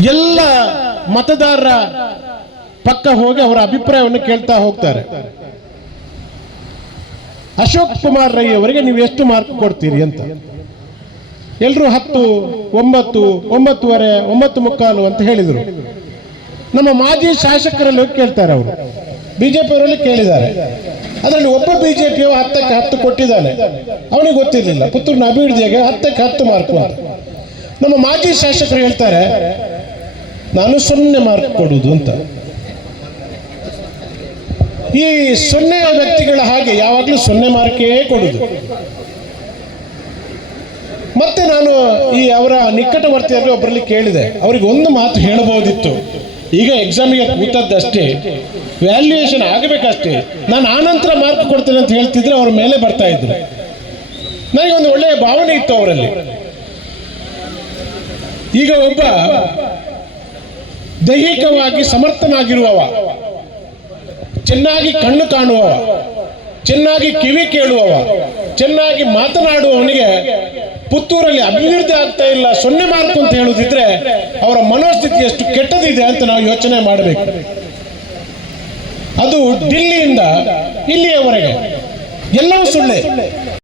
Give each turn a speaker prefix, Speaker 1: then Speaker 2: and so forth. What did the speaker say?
Speaker 1: ಎಲ್ಲ ಮತದಾರರ ಪಕ್ಕ ಹೋಗಿ ಅವರ ಅಭಿಪ್ರಾಯವನ್ನು ಕೇಳ್ತಾ ಹೋಗ್ತಾರೆ. ಅಶೋಕ್ ಕುಮಾರ್ ರೈ ಅವರಿಗೆ ನೀವು ಎಷ್ಟು ಮಾರ್ಕ್ ಕೊಡ್ತೀರಿ ಅಂತ. ಎಲ್ಲರೂ ಹತ್ತು, ಒಂಬತ್ತು, ಒಂಬತ್ತುವರೆ, ಒಂಬತ್ತು ಮುಕ್ಕಾಲು ಅಂತ ಹೇಳಿದರು. ನಮ್ಮ ಮಾಜಿ ಶಾಸಕರಲ್ಲಿ ಕೇಳ್ತಾರೆ ಅವರು. ಬಿಜೆಪಿಯವರಲ್ಲಿ ಕೇಳಿದ್ದಾರೆ. ಅದರಲ್ಲಿ ಒಬ್ಬ ಬಿಜೆಪಿಯು ಹತ್ತಕ್ಕೆ ಹತ್ತು ಕೊಟ್ಟಿದ್ದಾನೆ. ಅವನಿಗೆ ಗೊತ್ತಿರಲಿಲ್ಲ. ಪುತ್ತೂರಿನ ಅಭಿವೃದ್ಧಿಗೆ ಹತ್ತಕ್ಕೆ ಹತ್ತು ಮಾರ್ಕ್ ಅಂತ. ನಮ್ಮ ಮಾಜಿ ಶಾಸಕರು ಹೇಳ್ತಾರೆ ನಾನು ಸೊನ್ನೆ ಮಾರ್ಕ್ ಕೊಡುವುದು ಅಂತ. ಈ ಸೊನ್ನೆ ವ್ಯಕ್ತಿಗಳ ಹಾಗೆ ಯಾವಾಗಲೂ ಸೊನ್ನೆ ಮಾರ್ಕೇ ಕೊಡುದು ಮತ್ತೆ ನಾನು ಈ ಅವರ ನಿಕಟವರ್ತಿಯಲ್ಲಿ ಒಬ್ಬರಲ್ಲಿ ಕೇಳಿದೆ. ಅವರಿಗೆ ಒಂದು ಮಾತು ಹೇಳಬಹುದಿತ್ತು. ಈಗ ಎಕ್ಸಾಮಿಗೆ ಕೂತದ್ದಷ್ಟೇ. ವ್ಯಾಲ್ಯೂಯೇಷನ್ ಆಗಬೇಕಷ್ಟೇ. ನಾನು ಆನಂತರ ಮಾರ್ಕ್ ಕೊಡ್ತೇನೆ ಅಂತ ಹೇಳ್ತಿದ್ರೆ ಅವ್ರ ಮೇಲೆ ಬರ್ತಾ ಇದ್ರು. ನನಗೆ ಒಂದು ಒಳ್ಳೆಯ ಭಾವನೆ ಇತ್ತು ಅವರಲ್ಲಿ. ಈಗ ಒಬ್ಬ ದೈಹಿಕವಾಗಿ ಸಮರ್ಥನಾಗಿರುವವ, ಚೆನ್ನಾಗಿ ಕಣ್ಣು ಕಾಣುವವ, ಚೆನ್ನಾಗಿ ಕಿವಿ ಕೇಳುವವ, ಚೆನ್ನಾಗಿ ಮಾತನಾಡುವವನಿಗೆ ಪುತ್ತೂರಲ್ಲಿ ಅಭಿವೃದ್ಧಿ ಆಗ್ತಾ ಇಲ್ಲ, ಸೊನ್ನೆ ಮಾರ್ಕ್ ಅಂತ ಹೇಳುದಿದ್ರೆ ಅವರ ಮನೋಸ್ಥಿತಿ ಎಷ್ಟು ಕೆಟ್ಟದಿದೆ ಅಂತ ನಾವು ಯೋಚನೆ ಮಾಡಬೇಕು. ಅದು ಡಿಲ್ಲಿಯಿಂದ ಇಲ್ಲಿಯವರೆಗೆ. ಎಲ್ಲವೂ ಸುಳ್ಳೆ.